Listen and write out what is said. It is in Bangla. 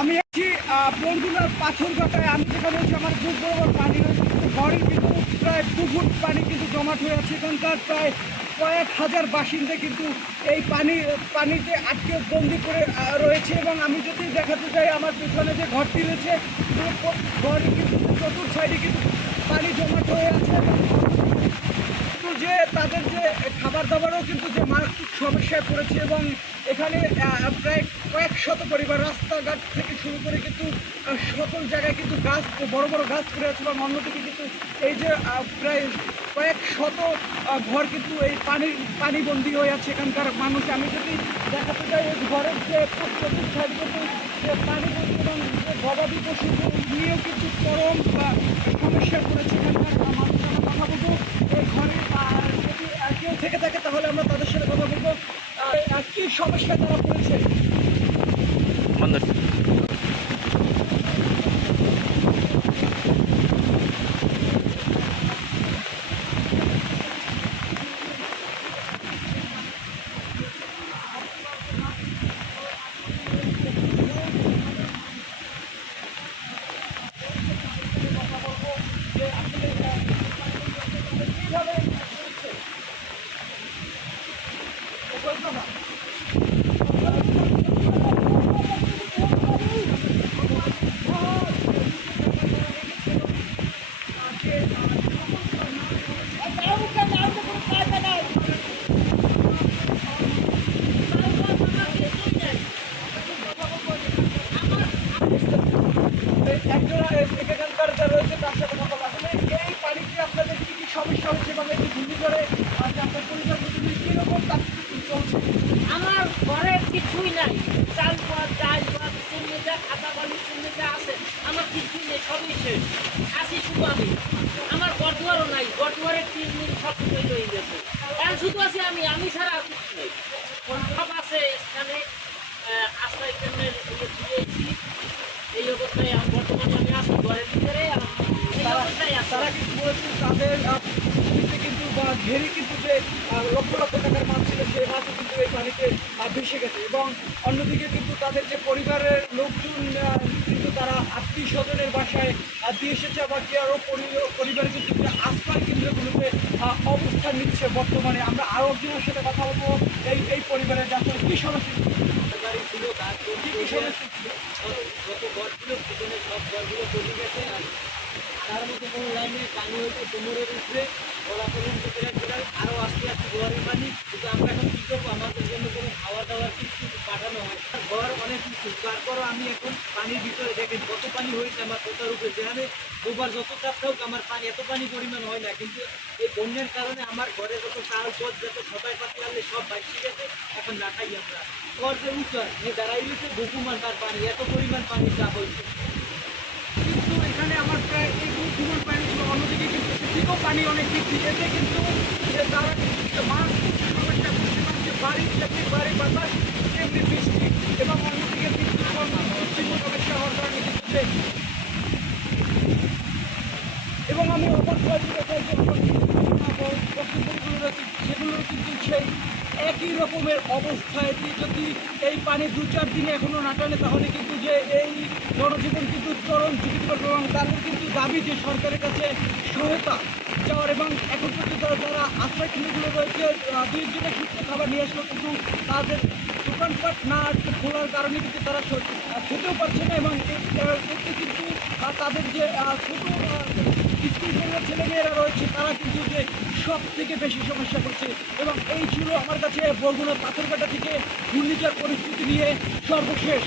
আমি আছি বরগুনার পাথরঘাটায়। আমি যেখানে হচ্ছে আমার বুক বরাবর পানি রয়েছে, কিন্তু ঘরে কিন্তু প্রায় 2 ফুট পানি কিন্তু জমাট হয়ে আছে। এখানকার প্রায় কয়েক হাজার বাসিন্দা কিন্তু এই পানিতে আটকে বন্দি করে রয়েছে। এবং আমি যদি দেখাতে চাই, আমার পিছনে যে ঘরটি রয়েছে, ঘরে কিন্তু চতুর্থ সাইডে কিন্তু পানি জমাট হয়ে আছে। যে তাদের যে খাবার দাবারও কিন্তু যে মারাত্মক সমস্যায় পড়েছে। এবং এখানে প্রায় কয়েক শত পরিবার, রাস্তাঘাট থেকে শুরু করে কিন্তু সকল জায়গায় কিন্তু গাছ, বড় বড় গাছ পড়ে আছে। এবং অন্যদিকে কিন্তু এই যে প্রায় কয়েক শত ঘর কিন্তু এই পানিবন্দী হয়ে আছে এখানকার মানুষ। আমি যদি দেখাতে চাই, এই ঘরের যে চতুর্থ সাইড কিন্তু পানিবন্দী এবং যে গবাদি পশু নিয়েও কিন্তু চরম সমস্যায় পড়েছে এখানকার মানুষ। আমরা কথা বলবো এই ঘরে যদি কেউ থেকে থাকে, তাহলে আমরা তাদের সাথে কথা বলবো কি সমস্যা তারা পড়েছে। এখানকার যা রয়েছে তার সাথে কথা বলা। আসলে এই পানিতে আপনাদের কি কি সমস্যা হচ্ছে এবং এই ঘূর্ণিঝড়ে আপনার পরিবার কিরকম তার চলছে? আমার ঘরে কিছুই নাই, চাল ভাত, ডাল ভাত, চিনি যা খাতা বালি চিনি যা আছে, আমার কিছুই নেই, সবই শেষ। আসি শুধু আমি, আমার গড়দুয়ারও নাই, গড়দুয়ারের 3 দিন সব তৈরি হয়ে গেছে। এখন শুধু আছি আমি ছাড়া আর কিছু নেই। সব আছে এখানে আশ্রয় কেন্দ্রের দিয়েছি। এই অবস্থায় বর্তমানে আমি আছি ঘরের ভিতরে। তারা কিন্তু বলেছে তাদের কিন্তু বা ঘেরে কিন্তু যে লক্ষ লক্ষ টাকার মাছ ছিল, সেই মাছও কিন্তু এই পানিতে ভেসে গেছে। এবং অন্যদিকে কিন্তু তাদের যে পরিবারের লোকজন কিন্তু তারা আত্মীয় স্বজনের বাসায় দিয়ে এসেছে। আবার কি আরও পরিবারে কিন্তু আশ্রয় কেন্দ্রগুলোতে অবস্থান নিচ্ছে বর্তমানে। আমরা আরও একজনের সাথে কথা বলবো এই পরিবারের যাত্রা কী সমস্যা ছিল, যত ঘরগুলো পিছনে সব ঘরগুলো চলে গেছে। আর তার মধ্যে কোনো লাইনে পানি হয়েছে কোমরের উপরে, গলা পর্যন্ত প্রায় আরও আস্তে আস্তে ঘরের পানি। কিন্তু আমরা এখন কী করবো? আমাদের জন্য কোনো খাওয়া দাওয়ার কিছু পাঠানো হয়, ঘর অনেক কিছু। তারপরও আমি এখন পানির ভিতরে দেখেন কত পানি হয়েছে আমার কোথার উপরে। যেখানে দুবার যত চাপ থাকুক আমার পানি এত পানি পরিমাণ হয় না, কিন্তু এই বন্যার কারণে আমার ঘরে যত চাল পথ যত সবাই পাতলা সব বাইশে গেছে। এখন না খাই আমরা ঘর যে উঁচা দাঁড়াই গেছে বুকুমান, তার পানি এত পরিমাণ পানি চাপ হয়েছে। কিন্তু এখানে আমার প্রায় এই ঘুমন পানি ছিল। অন্যদিকে কিন্তু এদিকেও পানি অনেক বৃদ্ধি। এতে কিন্তু তারা মারাত্মক সমস্যা করছে। এবং যে বাড়ি যেমনি বাড়ি বাতাস তেমনি বৃষ্টি, এবং অন্যদিকে বিদ্যুৎ সমস্যা হওয়ার কারণে কিন্তু এবং আমি অবাক হয়ে চাই যে বক্তব্যগুলো রয়েছে সেগুলো কিন্তু সেই একই রকমের অবস্থায় যদি এই পানি 2-4 দিনে এখনও না টানে, তাহলে কিন্তু যে এই জনজীবন কিন্তু চরম ঝুঁকি পড়বে। এবং তাদের কিন্তু দাবি যে সরকারের কাছে সহায়তা যাওয়ার। এবং এখন পর্যন্ত যারা আশ্রয় কেন্দ্রগুলো রয়েছে, 2 দিনের সুস্থ খাবার নিয়ে আসলেও কিন্তু তাদের দোকানপাট না খোলার কারণে কিন্তু তারা খেতেও পারছে না। এবং এতে কিন্তু তাদের যে ছোটো স্কুল ছেলেমেয়েরা রয়েছে, তারা কিন্তু যে সব থেকে বেশি সমস্যা করছে। এবং এই ছিল আমার কাছে বরগুনা পাথরঘাটা থেকে ঘূর্ণিঝড় পরিস্থিতি নিয়ে সর্বশেষ।